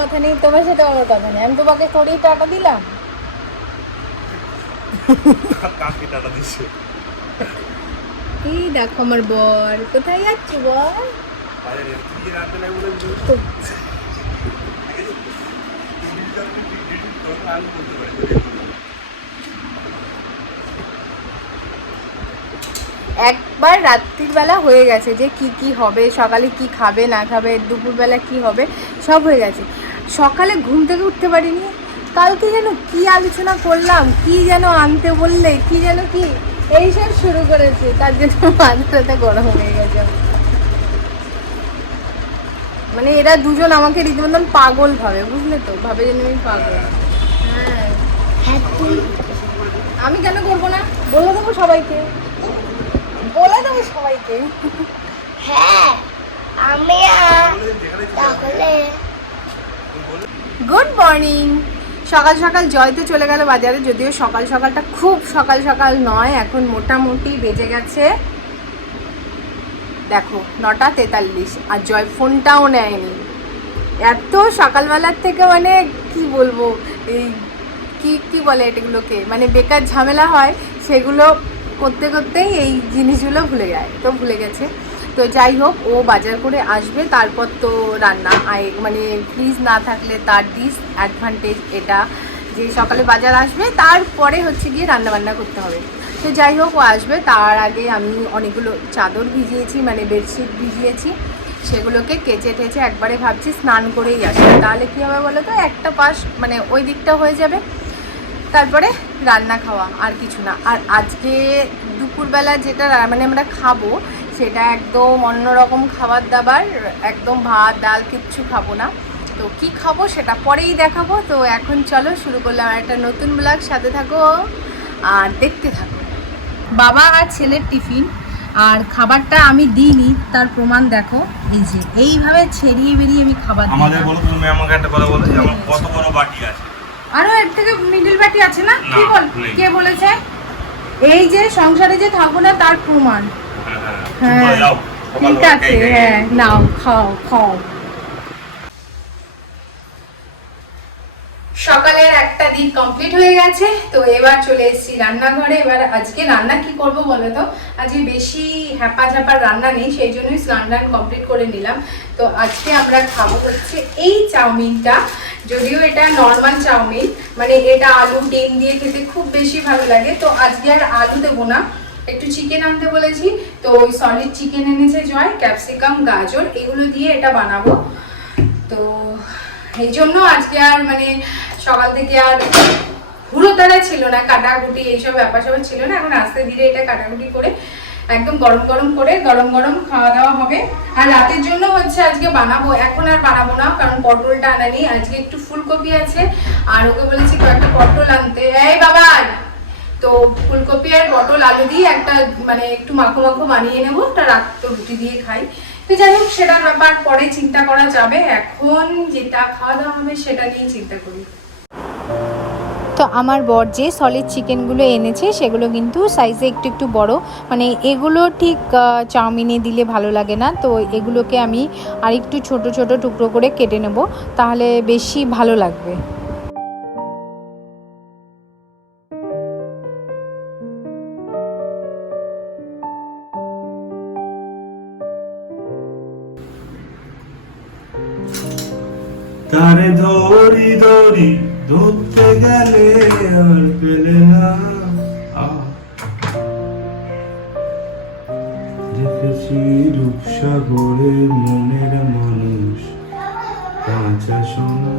কথা নেই, তোমার সাথে আমার কথা নেই। আমি তোমাকে করেই টাটা দিলাম। এই দেখো আমার বর কোথায় যাচ্ছ বর? একবার রাত্রির বেলা হয়ে গেছে যে কি কি হবে, সকালে কি খাবে না খাবে, দুপুরবেলা কি হবে সব হয়ে গেছে। সকালে ঘুম থেকে উঠতে পারিনি। কালকে যেন কি আলোচনা করলাম, কি যেন আনতে বললে, কি যেন কি এইসব শুরু করেছে, তার জন্য মাথাটা গরম হয়ে গেছে। মানে এরা দুজন আমাকে রীতিমতন পাগল ভাবে, বুঝলে তো, ভাবে যেন আমি পাগল। হ্যাঁ, আমি কেন করবো না, বলে দেবো সবাইকে, বলে দেবো সবাইকে। হ্যাঁ আমি তাহলে গুড মর্নিং। সকাল সকাল জয় তো চলে গেল বাজারে, যদিও সকাল সকালটা খুব সকাল সকাল নয়, এখন মোটামুটি বেজে গেছে দেখো 9:43, আর জয় ফোনটাও নেয়নি। এত সকালবেলার থেকে মানে কি বলবো, এই কি কি বলে এটাগুলোকে, মানে বেকার ঝামেলা হয়, সেগুলো করতে করতেই এই জিনিসগুলো ভুলে যায়, তো ভুলে গেছে। তো যাই হোক, ও বাজার করে আসবে, তারপর তো রান্না মানে ফ্রিজ না থাকলে তার ডিসঅ্যাডভান্টেজ এটা যে সকালে বাজার আসবে, তারপরে হচ্ছে গিয়ে রান্নাবান্না করতে হবে। তো যাই হোক, ও আসবে, তার আগে আমি অনেকগুলো চাদর ভিজিয়েছি, মানে বেডশিট ভিজিয়েছি, সেগুলোকে কেচে টেচে একবারে ভাবছি স্নান করেই আসবে। তাহলে কী হবে বলো তো, একটা পাশ মানে ওই দিকটা হয়ে যাবে, তারপরে রান্না খাওয়া আর কিছু না। আর আজকে দুপুরবেলা যেটা মানে আমরা খাবো সেটা একদম অন্যরকম খাবার দাবার, একদম ভাত ডাল কিচ্ছু খাবো না। তো কি খাবো সেটা পরেই দেখাবো। তো এখন চলো শুরু করলাম একটা নতুন ব্লগ, সাথে থাকো আর দেখতে থাকো। বাবা আর ছেলের টিফিন, আর খাবারটা আমি দিইনি তার প্রমাণ দেখো, এই যে এইভাবে ছেড়িয়ে বেরিয়ে আমি খাবার দিই। আমাদের বলো, তুমি আমাকে একটা কথা বলো যে আমার কত বড় বাটি আছে। আরো এর থেকে মিডল বাটি আছে না? কি বল, কে বলেছে? এই যে সংসারে যে থাকবো না তার প্রমাণ। হ্যাঁ ঠিক আছে, হ্যাঁ নাও খাও খাও। সকালের একটা দিক কমপ্লিট হয়ে গেছে, তো এবার চলে এসেছি রান্নাঘরে। এবার আজকে রান্না কি করব বলো তো, আজকে বেশি হ্যাপা ঝাপার রান্না নেই, সেই জন্যই স্নান টান কমপ্লিট করে নিলাম। তো আজকে আমরা খাবো হচ্ছে এই চাউমিনটা, যদিও এটা নর্মাল চাউমিন, মানে এটা আলু ডিম দিয়ে খেতে খুব বেশি ভালো লাগে। তো আজকে আর আলু দেবো না, একটু চিকেন আনতে বলেছি, তো ওই সলিড চিকেন এনেছে জয়, ক্যাপসিকাম গাজর এগুলো দিয়ে এটা বানাবো। তো এই জন্য আজকে আর মানে সকাল থেকে আর হুড়োতাড়া ছিল না, কাটাকুটি এইসব ব্যাপার সব ছিল না। এখন আস্তে ধীরে এটা কাটাকুটি করে একদম গরম গরম করে গরম গরম খাওয়া দাওয়া হবে। আর রাতের জন্য হচ্ছে আজকে বানাবো, এখন আর বানাবো না, কারণ পটলটা আনা নেই। আজকে একটু ফুলকপি আছে, আর ওকে বলেছি কয়েকটা পটল আনতে। এই বাবা, তো ফুলকপি আর পটল আলু দিয়ে একটা মানে একটু মাখো মাখো বানিয়ে নেবো, ওটা রাত তো রুটি দিয়ে খাই। তো যাই হোক, সেটার ব্যাপার পরে চিন্তা করা যাবে, এখন যেটা খাওয়া দাওয়া হবে সেটা নিয়েই চিন্তা করি। তো আমার বর যে সলিড চিকেনগুলো এনেছে সেগুলো কিন্তু সাইজে একটু একটু বড়, মানে এগুলো ঠিক চাউমিনে দিলে ভালো লাগে না, তো এগুলোকে আমি আর একটু ছোট ছোট টুকরো করে কেটে নেব, তাহলে বেশি ভালো লাগবে। তারে ধরি ধরি ধরতে গেলে আর পেলে না, দেখেছি রূপসাগরে মনের মানুষ কাঁচা সোনা।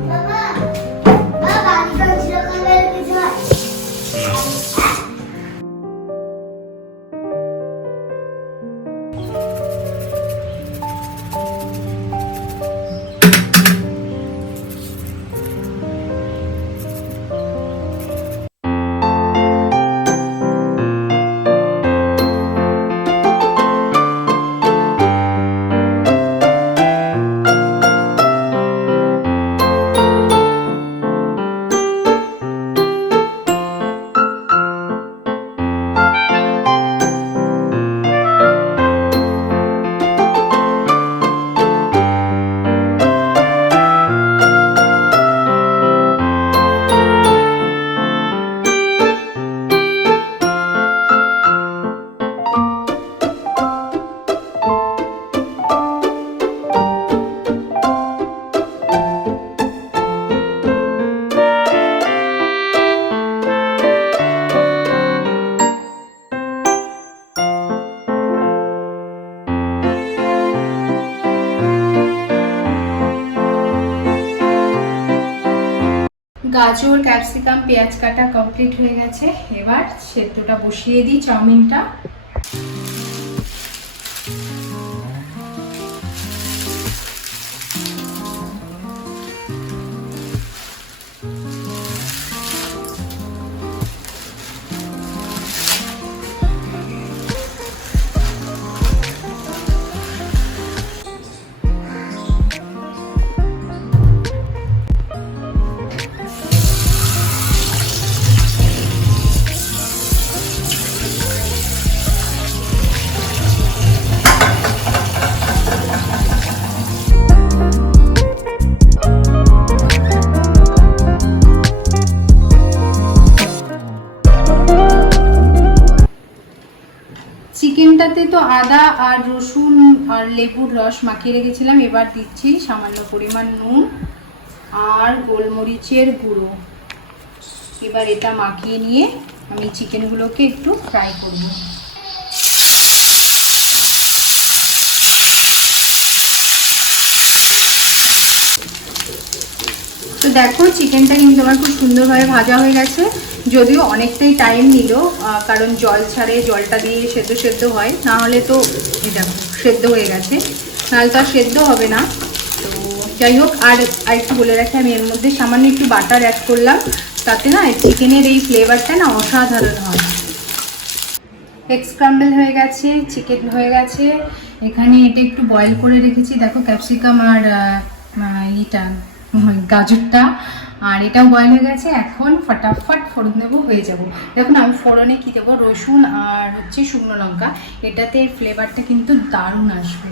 গাজর, ক্যাপসিকাম, পেঁয়াজ কাটা কমপ্লিট হয়ে গেছে। এবার সেদ্ধটা বসিয়ে দিই চাউমিনটা। চিকেনটাতে তো আদা আর রসুন আর লেবুর রস মাখিয়ে রেখেছিলাম। এবার দিচ্ছি সামান্য পরিমাণ নুন আর গোলমরিচের গুঁড়ো। এবার এটা মাখিয়ে নিয়ে আমি চিকেনগুলোকে একটু ফ্রাই করব। তো দেখো চিকেনটা কিন্তু আমার খুব সুন্দরভাবে ভাজা হয়ে গেছে, যদিও অনেকটাই টাইম নিল, কারণ জল ছাড়ে, জলটা দিয়ে সেদ্ধ সেদ্ধ হয়, না হলে তো এটা সেদ্ধ হয়ে গেছে, নাহলে তো আর সেদ্ধ হবে না। তো যাই হোক, আর একটু বলে রাখি, আমি এর মধ্যে সামান্য একটু বাটার অ্যাড করলাম, তাতে না চিকেনের এই ফ্লেভারটা না অসাধারণ হয়। এগ স্ক্রাম্বল হয়ে গেছে, চিকেন হয়ে গেছে। এখানে এটা একটু বয়েল করে রেখেছি, দেখো ক্যাপসিকাম আর এটা গাজরটা, আর এটাও বয়েল হয়ে গেছে। এখন ফটাফট ফোড়ন দেবো, হয়ে যাব। দেখুন আমি ফোড়নে কী দেবো, রসুন আর হচ্ছে শুকনো লঙ্কা, এটাতে ফ্লেভারটা কিন্তু দারুণ আসবে।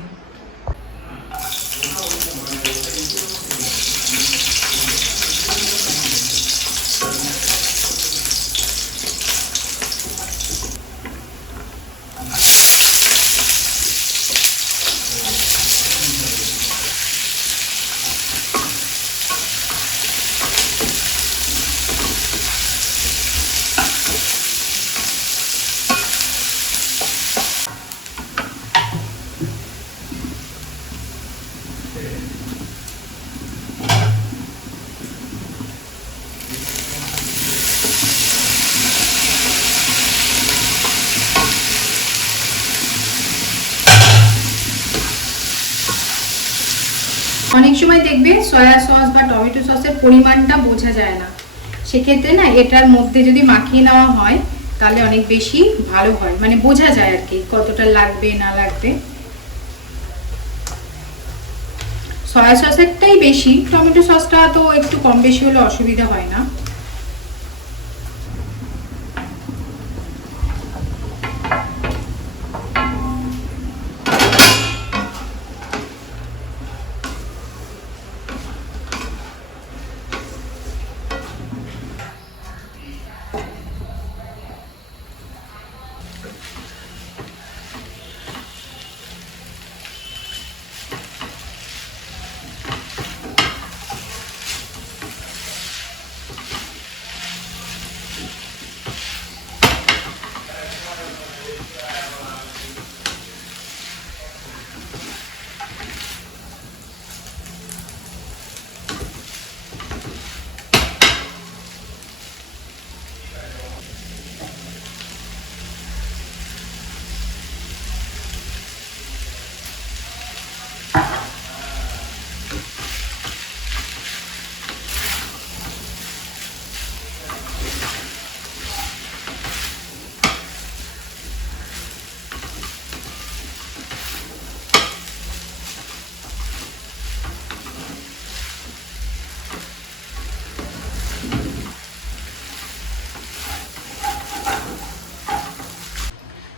অনেক সময় দেখবে সয়া সস বা টমেটো সসের পরিমাণটা বোঝা যায় না, সেক্ষেত্রে না এটার মধ্যে যদি মাখিয়ে নেওয়া হয় তাহলে অনেক বেশি ভালো হয়, মানে বোঝা যায় আর কি কতটা লাগবে না লাগবে। সয়া সসেরটাই বেশি, টমেটো সসটা তো একটু কম বেশি হলে অসুবিধা হয় না।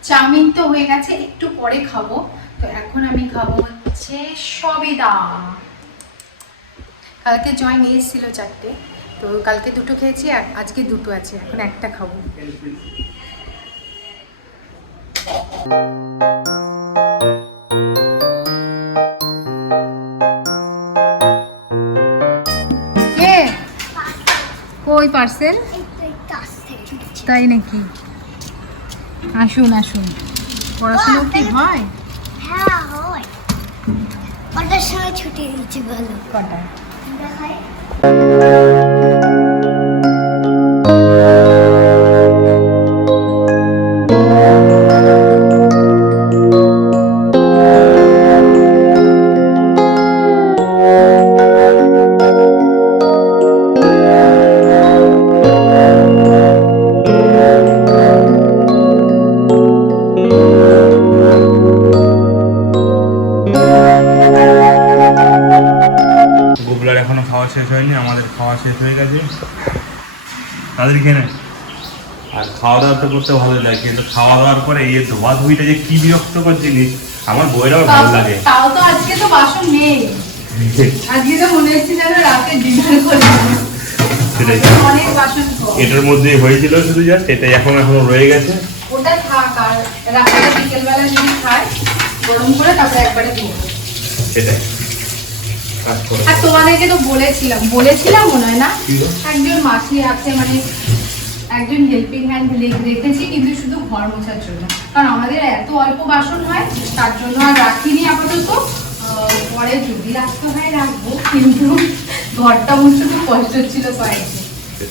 চাউমিন তো হয়ে গেছে, একটু পরে খাবো। তো এখন আমি খাবো হচ্ছে সবেদা। কালকে জয় নিয়ে এসেছিল 4টে, তো কালকে 2টো খেয়েছি, আর আজকে 2টো আছে, এখন একটা খাবো। কে কই পার্সেল? তাই নাকি? আসুন আসুন। পড়াশোনা কি হয়? হ্যাঁ হয়। কটার সময় ছুটি দিচ্ছে বলো? কটায়? দেখাই। গোবলার এখনো খাওয়া শেষ হয়নি, আমাদের খাওয়া শেষ হয়ে গেছে। তাদের খেয়ে নেয়। আর খাওয়া দাওয়া তো করতে ভালো লাগে, কিন্তু খাওয়া দাওয়ার পরে এই ধোয়া ধুইটা যে কি বিরক্তকর জিনিস, আমার বইয়ের আবার ভালো লাগে। তাও তো আজকে তো বাসন নেই, আজকে তো মনে হচ্ছে যেন রাতে ডিনার করবো। সেটাই, অনেক বাসন এটার মধ্যে হয়েছিল শুধু জাস্ট, এটাই এখনো রয়ে গেছে। ওটা থাক, আর রাতে বিকেলবেলা যদি খায় গরম করে তারপরে একবারে দিব। সেটাই। আর তোমাদেরকে তো বলেছিলাম মনে হয় না, একজন মাসি আছে, মানে একজন হেল্পিং হ্যান্ড রেখেছি, কিন্তু শুধু ঘর মোছার জন্য, কারণ আমাদের এত অল্প বাসন হয়, তার জন্য আর রাখিনি আপাতত। পরে যদি রাখতে হয় রাখবো, কিন্তু ঘরটা মুছতে খুব কষ্ট হচ্ছিল কয়েকদিন,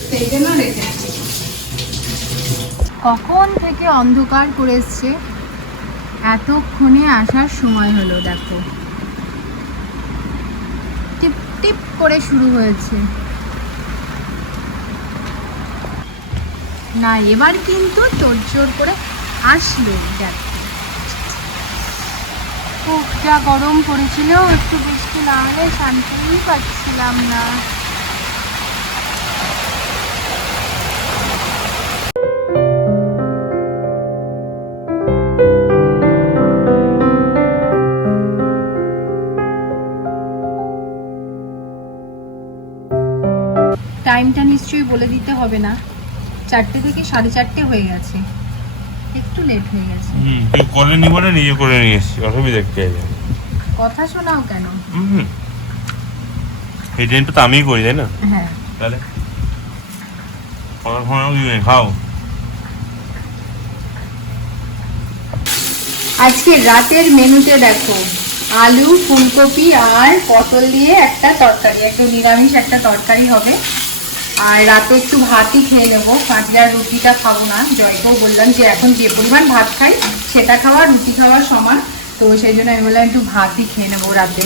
সেই জন্য রেখেছি। কখন থেকে অন্ধকার করে এসছে, এতক্ষণে আসার সময় হলো। দেখো টিপ টিপ করে শুরু হয়েছে না, এবার কিন্তু তোড়জোড় করে আসলো। দেখো যা গরম পড়েছিল, একটু বৃষ্টি না হলে শান্তিই পাচ্ছিলাম না। টাইমটা নিশ্চয়ই বলে দিতে হবে না, 4টে থেকে 4:30 হয়ে গেছে, একটু লেট হয়ে গেছে। তুই করে নি বলে নিজে করে নিয়ে এসেছি, অসুবিধা কি আছে? কথা শোনাও কেন? এই ডেন্টটা তো আমিই করি, তাই না? হ্যাঁ, তাহলে খাও। আজকে রাতের মেনুতে দেখো, আলু, ফুলকপি আর পটল দিয়ে একটা তরকারি, একটু নিরামিষ একটা তরকারি হবে। আর রাতে একটু ভাতই খেয়ে নেবো, আজকে আর রুটিটা খাবো না। জয়কেও বললাম যে এখন যে পরিমাণ ভাত খাই সেটা খাওয়া রুটি খাওয়ার সমান, তো সেই জন্য আমি বললাম একটু ভাতই খেয়ে নেবো রাতে।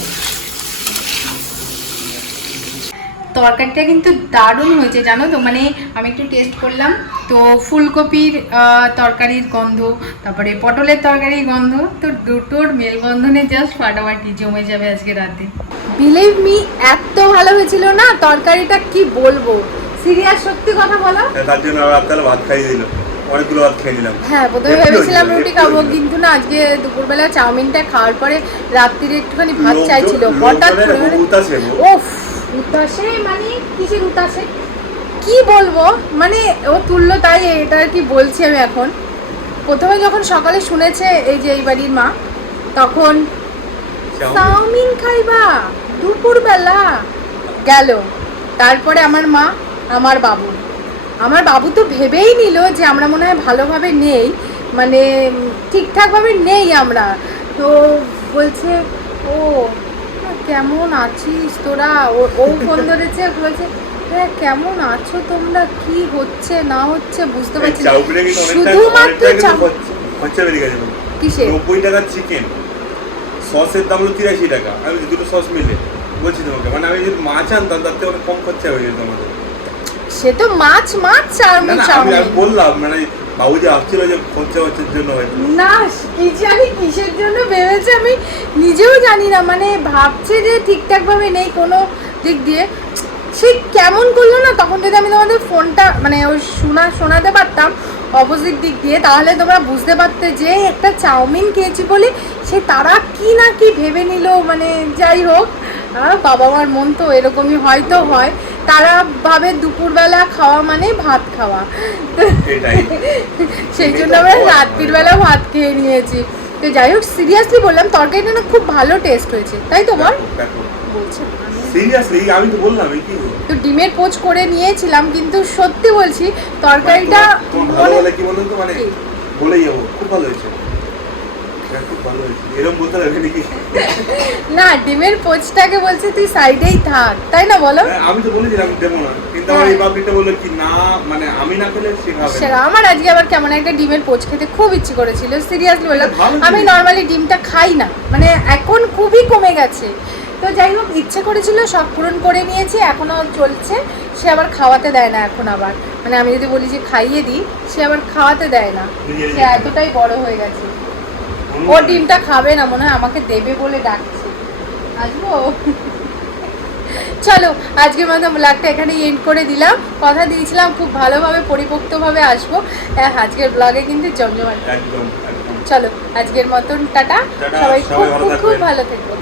তরকারিটা কিন্তু দারুণ হয়েছে জানো তো, মানে আমি একটু টেস্ট করলাম তো, ফুলকপির তরকারির গন্ধ, তারপরে পটলের তরকারির গন্ধ, তো দুটোর মেলবন্ধনে জাস্ট ফাটাফাটি জমে যাবে আজকে রাতে। বিলিভ মি, এত ভালো হয়েছিল না তরকারিটা, কি বলবো। সিরিয়াস সত্যি কথা বলো, তার জন্য রাতকাল ভাত খাইয়ে দিল, অনেকগুলো ভাত খেয়ে নিলাম। হ্যাঁ, প্রথমে ভেবেছিলাম রুটি খাবো, কিন্তু না, আজকে দুপুরবেলা চাউমিনটা খাওয়ার পরে রাত্রিরে একটুখানি ভাত চাইছিল হঠাৎ করে। ওফ, উতাসে মানে কিসের উতাসে কি বলবো, মানে ও তুললো তাই এটা আর কি বলছি আমি। এখন প্রথমে যখন সকালে শুনেছে এই যে এই বাড়ির মা, তখন চাউমিন খাইবা দুপুরবেলা গেল। তারপরে আমার মা, আমার বাবু তো ভেবেই নিল যে আমরা মনে হয় ভালোভাবে নেই, মানে ঠিকঠাকভাবে নেই আমরা। তো বলছে, ও কেমন আছিস তোরা, ও ফোন ধরেছে, বলছে হ্যাঁ কেমন আছো তোমরা, কি হচ্ছে না হচ্ছে বুঝতে পারছি না, শুধুমাত্র কিসে 90 টাকার চিকেন, সসের দাম হলো 83 টাকা, আমি দুটো সস মিলে বলছি তোমাকে, মানে আমি যদি মাছ আনতাম তার থেকে অনেক কম খরচা হয়ে যেত আমাদের। সে তো মাছ আমি বললাম, মানে বাবুজি আসছিল যে খরচা হচ্ছে জন্য না, কি জানি কিসের জন্য ভেবেছে, আমি নিজেও জানি না, মানে ভাবছে যে ঠিকঠাক ভাবে নেই কোনো দিক দিয়ে। সে কেমন করলো না, তখন যদি আমি তোমাদের ফোনটা মানে ওই শোনাতে পারতাম অপোজিট দিক দিয়ে, তাহলে তোমরা বুঝতে পারতে যে একটা চাউমিন খেয়েছি বলে সে তারা কি না কি ভেবে নিল। মানে যাই হোক, বাবা মার মন তো এরকমই হয়তো হয়, তারা ভাবে দুপুরবেলা খাওয়া মানে ভাত খাওয়া, সেই জন্য আমরা রাত্রির বেলা ভাত খেয়ে নিয়েছি। তো যাই হোক, সিরিয়াসলি বললাম তরকারিটা না খুব ভালো টেস্ট হয়েছে, তাই তো বল? বলছে সিরিয়াসলি, আমি তো বললাম কি তো ডিমের পোচ করে নিয়েছিলাম, কিন্তু সত্যি বলছি তরকারিটা ভালো হলে কি বলতো, মানে বলেই যাবো খুব ভালো হয়েছে, খুব ভালো হয়েছে এরকম বলতে লাগবে নাকি? না, ডিমের পোচটাকে বলছে তুই সাইডেই থাক, তাই না বলো? আমি তো বলেছিলাম দেবো না, কিন্তু আমার এই বাপিটা বললো কি না, মানে আমি না খেলে সে খাবে সেটা আমার আজকে আবার কেমন একটা ডিমের পোচ খেতে খুব ইচ্ছে করেছিল, সিরিয়াসলি বললাম। আমি নর্মালি ডিমটা খাই না, মানে এখন খুবই কমে গেছে। তো যাই হোক, ইচ্ছে করেছিল, সব পূরণ করে নিয়েছি, এখনো চলছে। সে আবার খাওয়াতে দেয় না এখন, আবার মানে আমি যদি বলি যে খাইয়ে দিই, সে আবার খাওয়াতে দেয় না, সে এতটাই বড় হয়ে গেছে। ও ডিমটা খাবে না, মনে হয় আমাকে দেবে বলে ডাকছে। আসবো? চলো আজকের মতো ব্লগটা এখানে এন্ড করে দিলাম। কথা দিয়েছিলাম খুব ভালোভাবে পরিপক্তভাবে আসবো। আজকের ব্লগে কিন্তু জমজমাট। একদম একদম। চলো আজকের মতন টাটা। সবাই খুব খুব ভালো থেকো।